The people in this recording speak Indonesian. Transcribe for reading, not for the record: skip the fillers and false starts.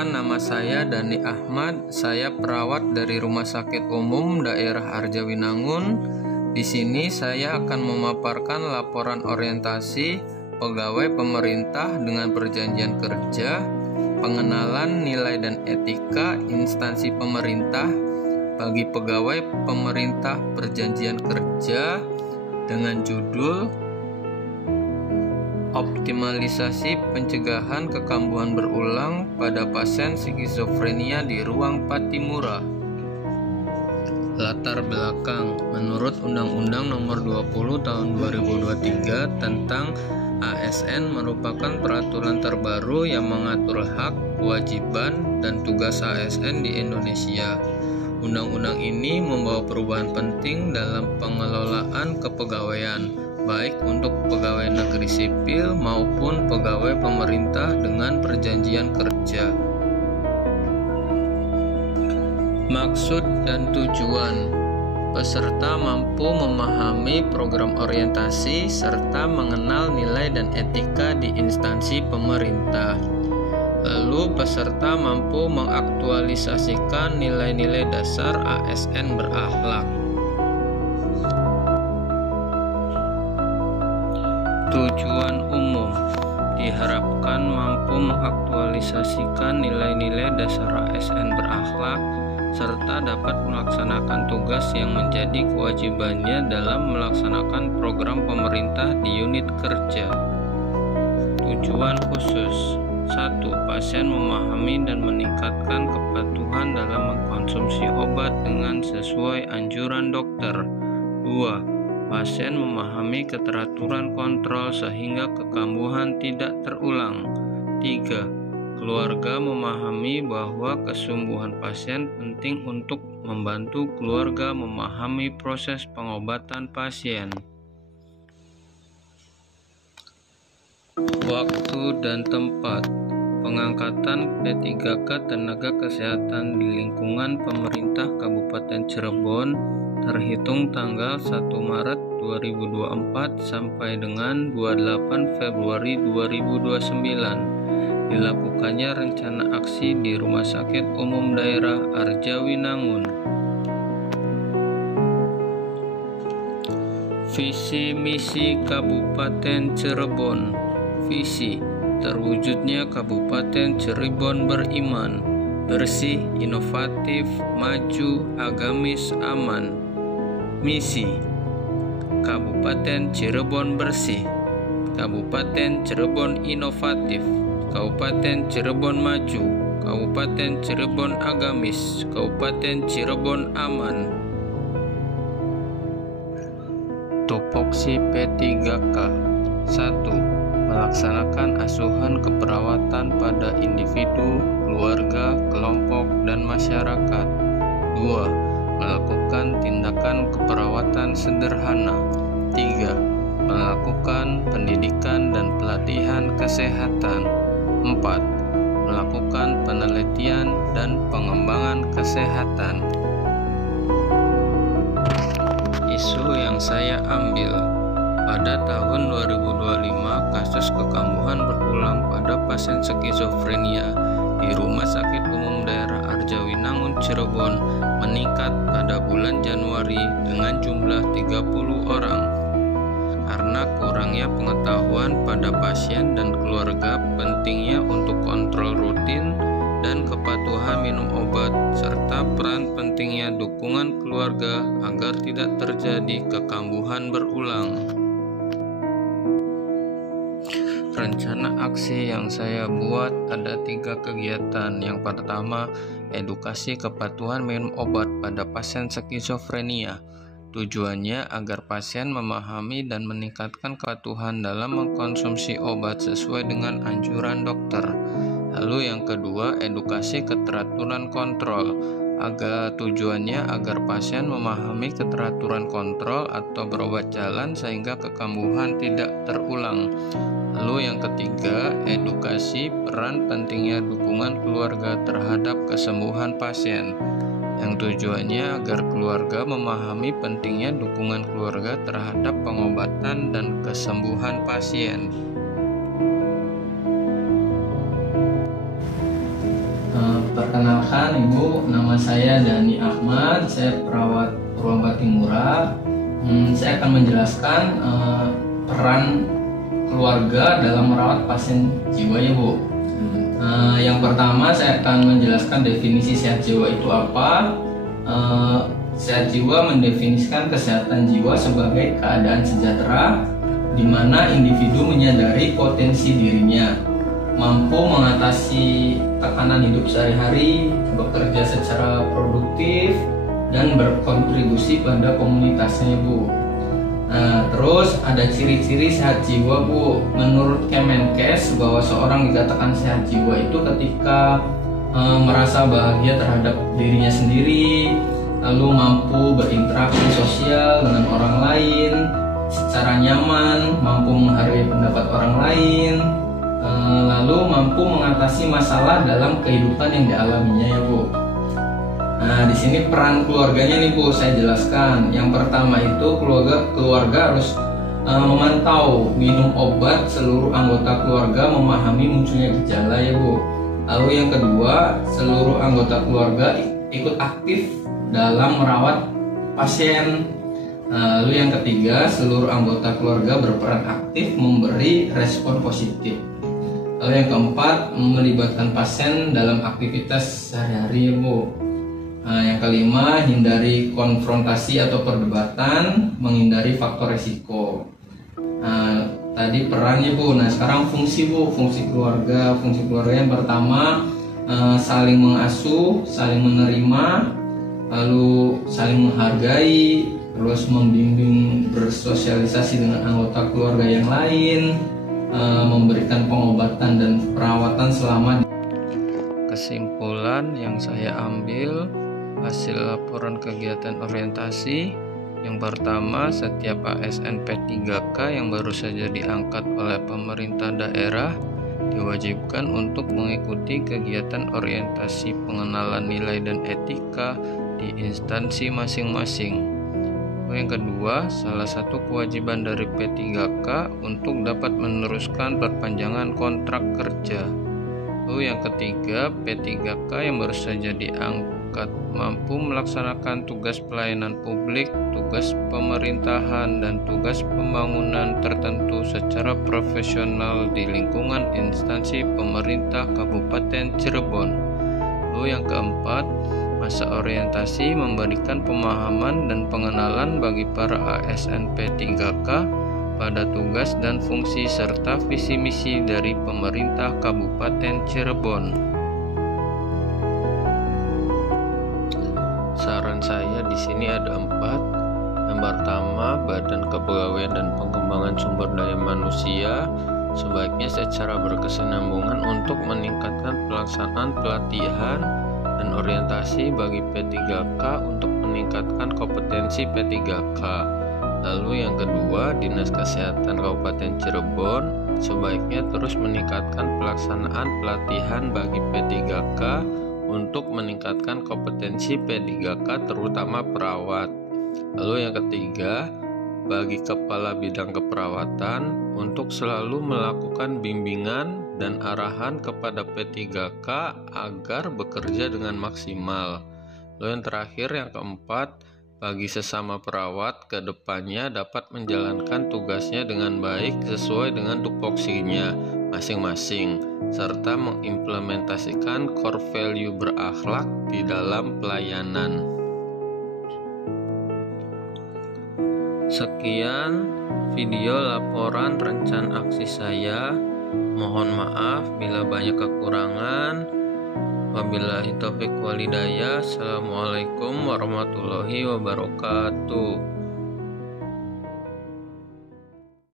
Perkenalkan, nama saya Dani Ahmad. Saya perawat dari Rumah Sakit Umum Daerah Arjawinangun. Di sini saya akan memaparkan laporan orientasi pegawai pemerintah dengan perjanjian kerja, pengenalan nilai dan etika instansi pemerintah bagi pegawai pemerintah perjanjian kerja dengan judul Optimalisasi pencegahan kekambuhan berulang pada pasien skizofrenia di ruang Pattimura. Latar belakang, menurut Undang-Undang Nomor 20 Tahun 2023 tentang ASN merupakan peraturan terbaru yang mengatur hak, kewajiban, dan tugas ASN di Indonesia. Undang-undang ini membawa perubahan penting dalam pengelolaan kepegawaian, baik untuk pegawai negeri sipil maupun pegawai pemerintah dengan perjanjian kerja. Maksud dan tujuan: peserta mampu memahami program orientasi serta mengenal nilai dan etika di instansi pemerintah. Lalu peserta mampu mengaktualisasikan nilai-nilai dasar ASN berakhlak. Tujuan umum: diharapkan mampu mengaktualisasikan nilai-nilai dasar ASN berakhlak serta dapat melaksanakan tugas yang menjadi kewajibannya dalam melaksanakan program pemerintah di unit kerja. Tujuan khusus: 1. Pasien memahami dan meningkatkan kepatuhan dalam mengkonsumsi obat dengan sesuai anjuran dokter. 2. Pasien memahami keteraturan kontrol sehingga kekambuhan tidak terulang. 3. Keluarga memahami bahwa kesembuhan pasien penting untuk membantu keluarga memahami proses pengobatan pasien. Waktu dan tempat: pengangkatan P3K tenaga kesehatan di lingkungan pemerintah Kabupaten Cirebon terhitung tanggal 1 Maret 2024 sampai dengan 28 Februari 2029. Dilakukannya rencana aksi di Rumah Sakit Umum Daerah Arjawinangun. Visi misi Kabupaten Cirebon. Visi: terwujudnya Kabupaten Cirebon beriman, bersih, inovatif, maju, agamis, aman. Misi: Kabupaten Cirebon bersih, Kabupaten Cirebon inovatif, Kabupaten Cirebon maju, Kabupaten Cirebon agamis, Kabupaten Cirebon aman. Tupoksi P3K. 1. Melaksanakan asuhan keperawatan pada individu, keluarga, kelompok, dan masyarakat. 2. Melakukan tindakan keperawatan sederhana. 3. Melakukan pendidikan dan pelatihan kesehatan. 4. Melakukan penelitian dan pengembangan kesehatan. Isu yang saya ambil: pada tahun 2025, kasus kekambuhan berulang pada pasien skizofrenia di Rumah Sakit Umum Daerah Arjawinangun Cirebon meningkat pada bulan Januari dengan jumlah 30 orang. Karena kurangnya pengetahuan pada pasien dan keluarga pentingnya untuk kontrol rutin dan kepatuhan minum obat, serta peran pentingnya dukungan keluarga agar tidak terjadi kekambuhan berulang. Rencana aksi yang saya buat ada 3 kegiatan. Yang pertama, edukasi kepatuhan minum obat pada pasien skizofrenia. Tujuannya agar pasien memahami dan meningkatkan kepatuhan dalam mengkonsumsi obat sesuai dengan anjuran dokter. Lalu yang kedua, edukasi keteraturan kontrol. Tujuannya agar pasien memahami keteraturan kontrol atau berobat jalan sehingga kekambuhan tidak terulang. Lalu yang ketiga, edukasi peran pentingnya dukungan keluarga terhadap kesembuhan pasien. Yang tujuannya agar keluarga memahami pentingnya dukungan keluarga terhadap pengobatan dan kesembuhan pasien. Perkenalkan Ibu, nama saya Dani Ahmad, saya perawat Purwabakti Murah. Saya akan menjelaskan peran keluarga dalam merawat pasien jiwa ya Bu. Yang pertama saya akan menjelaskan definisi sehat jiwa itu apa. Sehat jiwa mendefinisikan kesehatan jiwa sebagai keadaan sejahtera di mana individu menyadari potensi dirinya, mampu mengatasi tekanan hidup sehari-hari, bekerja secara produktif, dan berkontribusi pada komunitasnya Bu. Nah, terus ada ciri-ciri sehat jiwa Bu. Menurut Kemenkes bahwa seorang dikatakan sehat jiwa itu ketika merasa bahagia terhadap dirinya sendiri, lalu mampu berinteraksi sosial dengan orang lain secara nyaman, mampu menghargai pendapat orang lain, lalu mampu mengatasi masalah dalam kehidupan yang dialaminya ya Bu. Nah, di sini peran keluarganya nih Bu, saya jelaskan. Yang pertama itu keluarga harus memantau minum obat seluruh anggota keluarga, memahami munculnya gejala ya Bu. Lalu yang kedua, seluruh anggota keluarga ikut aktif dalam merawat pasien. Lalu yang ketiga, seluruh anggota keluarga berperan aktif memberi respon positif. Lalu yang keempat, melibatkan pasien dalam aktivitas sehari-hari ya Bu. Yang kelima, hindari konfrontasi atau perdebatan, menghindari faktor resiko. Tadi perannya Bu. Nah sekarang fungsi Bu, fungsi keluarga. Fungsi keluarga yang pertama, saling mengasuh, saling menerima, lalu saling menghargai, terus membimbing bersosialisasi dengan anggota keluarga yang lain, memberikan pengobatan dan perawatan selama. Kesimpulan yang saya ambil hasil laporan kegiatan orientasi, yang pertama, setiap ASN P3K yang baru saja diangkat oleh pemerintah daerah diwajibkan untuk mengikuti kegiatan orientasi pengenalan nilai dan etika di instansi masing-masing. Yang kedua, salah satu kewajiban dari P3K untuk dapat meneruskan perpanjangan kontrak kerja. Lalu yang ketiga, P3K yang baru saja diangkat mampu melaksanakan tugas pelayanan publik, tugas pemerintahan, dan tugas pembangunan tertentu secara profesional di lingkungan instansi pemerintah Kabupaten Cirebon. Lalu yang keempat, masa orientasi memberikan pemahaman dan pengenalan bagi para ASN P3K pada tugas dan fungsi serta visi misi dari pemerintah Kabupaten Cirebon. Saran saya di sini ada 4. Yang pertama, Badan Kepegawaian dan Pengembangan Sumber Daya Manusia sebaiknya secara berkesinambungan untuk meningkatkan pelaksanaan pelatihan dan orientasi bagi P3K untuk meningkatkan kompetensi P3K. Lalu yang kedua, Dinas Kesehatan Kabupaten Cirebon sebaiknya terus meningkatkan pelaksanaan pelatihan bagi P3K untuk meningkatkan kompetensi P3K terutama perawat. Lalu yang ketiga, bagi kepala bidang keperawatan untuk selalu melakukan bimbingan dan arahan kepada P3K agar bekerja dengan maksimal. Lalu yang terakhir, yang keempat, bagi sesama perawat ke depannya dapat menjalankan tugasnya dengan baik sesuai dengan tupoksinya masing-masing, serta mengimplementasikan core value berakhlak di dalam pelayanan. Sekian video laporan rencana aksi saya. Mohon maaf bila banyak kekurangan. Wabillahi taufiq walhidayah. Assalamualaikum warahmatullahi wabarakatuh.